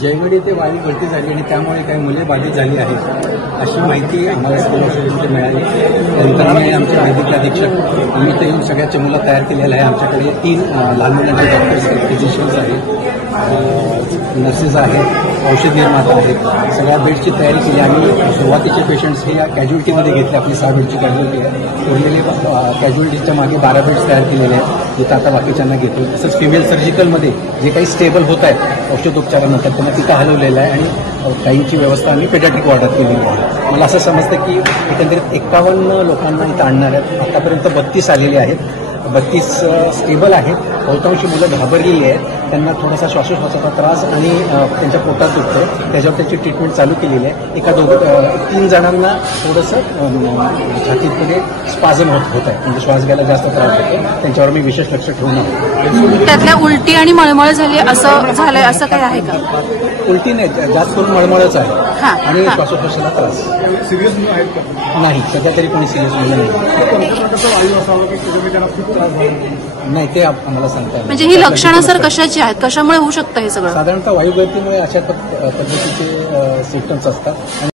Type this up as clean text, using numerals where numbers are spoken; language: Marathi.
जयगड येथे वाळी गळती झाली आणि त्यामुळे काही मुले बाधित झाली आहेत अशी माहिती आम्हाला सिव्हिल हॉस्पिटलमध्ये मिळाली. नंतर आम्ही आमचे वैद्यकीय अधीक्षक आम्ही इथे येऊन सगळ्या मुलं तयार केलेलं आहे. आमच्याकडे 3 लहान मुलांचे डॉक्टर्स आहेत, फिजिशियन्स आहेत, नर्सेस आहेत, औषध निर्माता आहेत. सगळ्या बेडची तयारी केली. आम्ही सुरुवातीचे पेशंट्स हे या कॅज्युअल्टीमध्ये घेतले. आपली 6 बेडची कॅज्युअल्टी आहे. उरलेले कॅज्युअल्टीच्या मागे 12 बेड्स तयार केलेले आहेत, जिथं आता बाकीच्यांना घेतो. तसंच फिमेल सर्जिकलमध्ये जे काही स्टेबल होत आहेत औषधोपचारानंतर त्यांना तिथं हलवलेलं आहे आणि काहींची व्यवस्था आम्ही पेडियाट्रिक वॉर्डात केलेली आहे. मला असं समजतं की एकंदरीत 51 लोकांना इथं आणणार आहेत. आतापर्यंत 32 आलेले आहेत. 32 स्टेबल आहेत. बहुतांशी मुलं घाबरलेली आहेत. त्यांना थोडासा श्वासोच्छवासाचा त्रास आणि त्यांच्या पोटात दुखतं, त्याच्यावर त्याची ट्रीटमेंट चालू केलेली आहे. 3 जणांना थोडंसं छातीमध्ये स्पाझम होत आहे, म्हणजे श्वास घ्यायला जास्त त्रास होतो. त्यांच्यावर मी विशेष लक्ष ठेवून आहे. त्यातल्या उलटी आणि मळमळ झाली असं झालंय, असं काही आहे का? उलटी नाही, जास्त करून मळमळच आहे आणि श्वासोच्छवासाला त्रास. सिरियस आहेत का? नाही, सध्या तरी कोणी सिरियस नाही. नाही, ते आम्हाला सांगता येईल. म्हणजे ही लक्षणं सर कशाची आहेत, कशामुळे होऊ शकतं हे सगळं? साधारणतः वायुगळतीमुळे अशा पद्धतीचे सिम्पटम्स असतात.